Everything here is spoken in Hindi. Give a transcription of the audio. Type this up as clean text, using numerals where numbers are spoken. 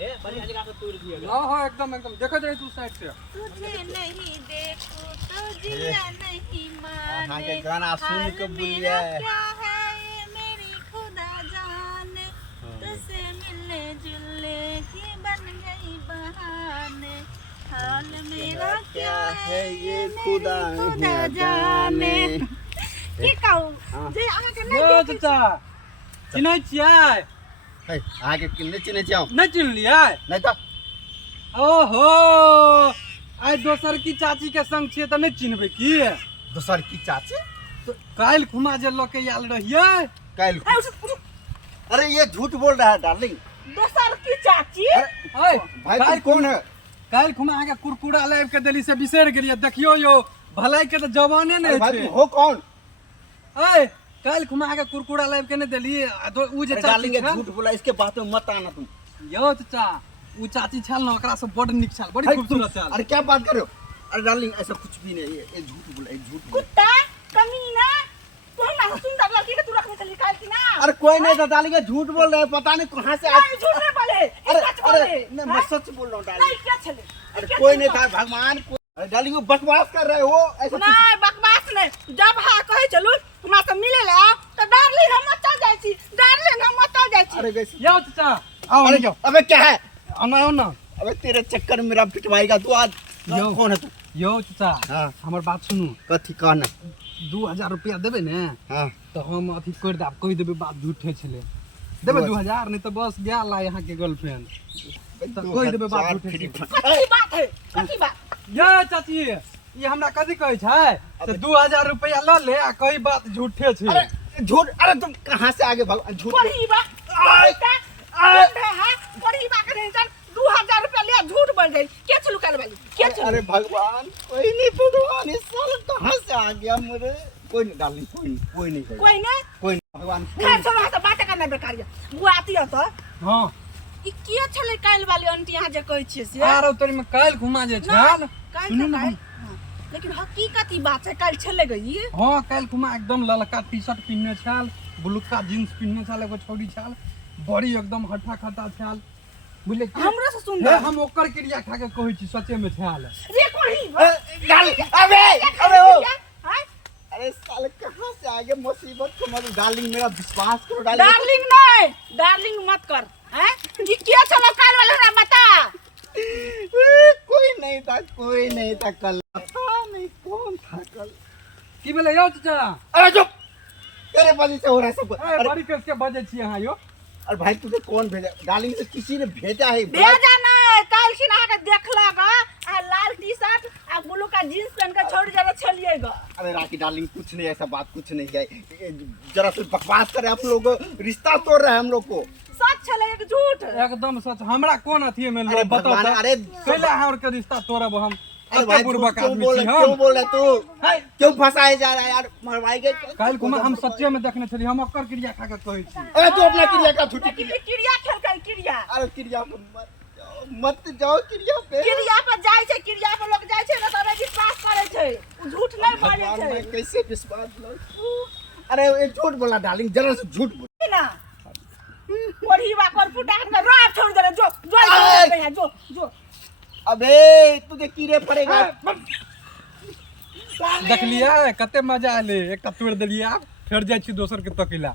ए बड़ी आज का तोड़ दिया हां हां एकदम एकदम देखो जरा तू साइड से तुझे नहीं देखो तो जिया नहीं माने। हाँ के गाना सुन के हाल बुलिया मेरा क्या है ये मेरी खुदा जाने। तुझसे मिलने जुलने की बन गई बहाने। हाल मेरा क्या है ये खुदा जाने। की कहूं जे आहा के यो नहीं चाचा चिन्है छियै है आगे किन्ने चिने जाओ नहीं चिन्ह लियै नहीं तो ओहो आइ दोसर की चाची के संग छियै त नहीं चिन्हबै की दूसर की चाची तो काल्हि खुमा जे लऽ के आयल रहियै कैल अरे ये झूठ बोल रहा है डार्लिंग दोसर की चाची ओए भाई तुम कौन है काल्हि खुमा अहाँके कुरकुरा लाबि के देली से बिसरि गेलियै देखियो यो भलाई के त जवाने अरे नहीं भाई छै तुम हो कौन ओए काल्हि खुमा अहाँके कुरकुरा लाबि के नहीं देली उ जे अरे चाची डार्लिंग ये छल झूठ बोला इसके बात में मत आना तुम यो चाचा उ चाची छल न ओकरा से बड़ नीक छल बड़ी भाई तुम खूबसूरत छल अरे क्या बात कर रहे हो अरे डार्लिंग ऐसा कुछ भी नहीं है ये झूठ बोला ये झूठ बोला कुत्ता कमीना तू ना सुंदर लड़की के तू रखने चली काल की ना। अरे कोई नहीं था डार्लिंग ये झूठ बोल रहे हैं पता नहीं कहां से आज नहीं झूठ नहीं बोले अरे सच बोले। अरे मैं सच बोल रहा हूं डार्लिंग नहीं क्या चले अरे कोई नहीं था भगवान को अरे डार्लिंग वो बकवास कर रहे हो ऐसा कुछ नहीं बकवास नहीं जब हा कहे चलू हमरा से मिले ले आओ तो डार्लिंग हम चल जाई छी डार्लिंग हम चल जाई छी। अरे वैसे यो चाचा आओ अरे जाओ अबे क्या है आओ ना अबे तेरे चक्कर में मेरा पिटवाएगा तू आज यो। कौन है तू यो चाचा हाँ हमर बात सुनू कथी कहना 2000 रुपया देबे ने हाँ तो हम अथी कर देब कहि देबे बात झूठे छले देबे 2000 नहीं तो बस गेल ला यहाँ के गर्लफ्रेंड तो कोई देबे बात झूठे छले कथी बात है कथी बात ये चाची ये हमरा कथी कहै छै से 2000 रुपया ल ले आ कही बात झूठे छै अरे झूठ अरे तुम कहाँ से आगे भाग झूठ पढ़ी बा है पढ़ी बा के नहीं चल 2000 रुपया ले झूठ बोल गई के चलू कर वाली के चलू। अरे भगवान कोई नहीं भगवान इस साल कहाँ से आ गया मेरे कोई नहीं डार्लिंग कोई नहीं कोई नहीं कोई नहीं भगवान खैर सुनो से बात करना बेकार है वो आती है तो हां ई के छले काल वाली आंटी यहाँ जे कहै छियै से आरो तोरी में काल घुमा जे छल काल सुनू ना लेकिन हकीकत ई बात है काल छले गई हां काल घुमा एकदम ललका टी-शर्ट पिन्ने छल ब्लूका जींस पिन्ने छल एगो छोड़ी छल बड़ी एकदम हट्ठा खट्टा छल बुझले हमरा से सुंदर हम ओकर क्रिया खा के कहै छी सच्चे में छल रे कोही डार्लिंग अबे ओ हां अरे साले कहाँ से आ गए मुसीबत को मत डार्लिंग मेरा विश्वास करो डार्लिंग डार्लिंग नहीं डार्लिंग मत कर हैं ई के छलो काल वाला हमरा बता कोई नहीं था कल पता नहीं कौन था कल की भेलै यौ चाचा अरे चुप तेरे वजह से हो रहा है सब ए बड़ी केस के बजे छी अहाँ यो अरे भाई तुझे कौन भेजा डार्लिंग से किसी ने भेजा है भेजा नहीं काल से ना के देखलक आ लाल टी-शर्ट आ ब्लू का जींस पहन के छोड़ जरा चलिएगा। अरे राखी डार्लिंग कुछ नहीं ऐसा बात कुछ नहीं है जरा सी बकवास करे आप लोग रिश्ता तोड़ रहे हैं हम लोग को सच छले एक झूठ एकदम सच हमरा कोन अथी में अरे बताओ भगवान, त? अरे कैला हमर के रिश्ता तोड़ब हम अरे भाई पूर्वक क्यों आदमी बोल छी रहे हम क्यों बोल रहे तू क्यों फंसाए जा रहा है यार मरवाई गए काल कुमा हम सच्चे में देखने छली हम ओकर क्रिया खा के कहै छी अरे तू अपना क्रिया का झूठी लेकिन क्रिया खेल कर क्रिया अरे क्रिया पे मत जाओ क्रिया पे क्रिया पर जाय छै क्रिया पर लोग जाय छै ना तो विश्वास करे छै उ झूठ नहीं बोले भगवान छै मैं कैसे विश्वास लूं अरे ये झूठ बोला डार्लिंग जरा से झूठ बोल ना पढ़ी बा कर फुटा के रात छोड़ दे जो जो जो अबे तुझे कीड़े पड़ेगा देखलिए कते मजा आले एक तोड़ देलिए आप फेर जाय छी दोसर के तकिला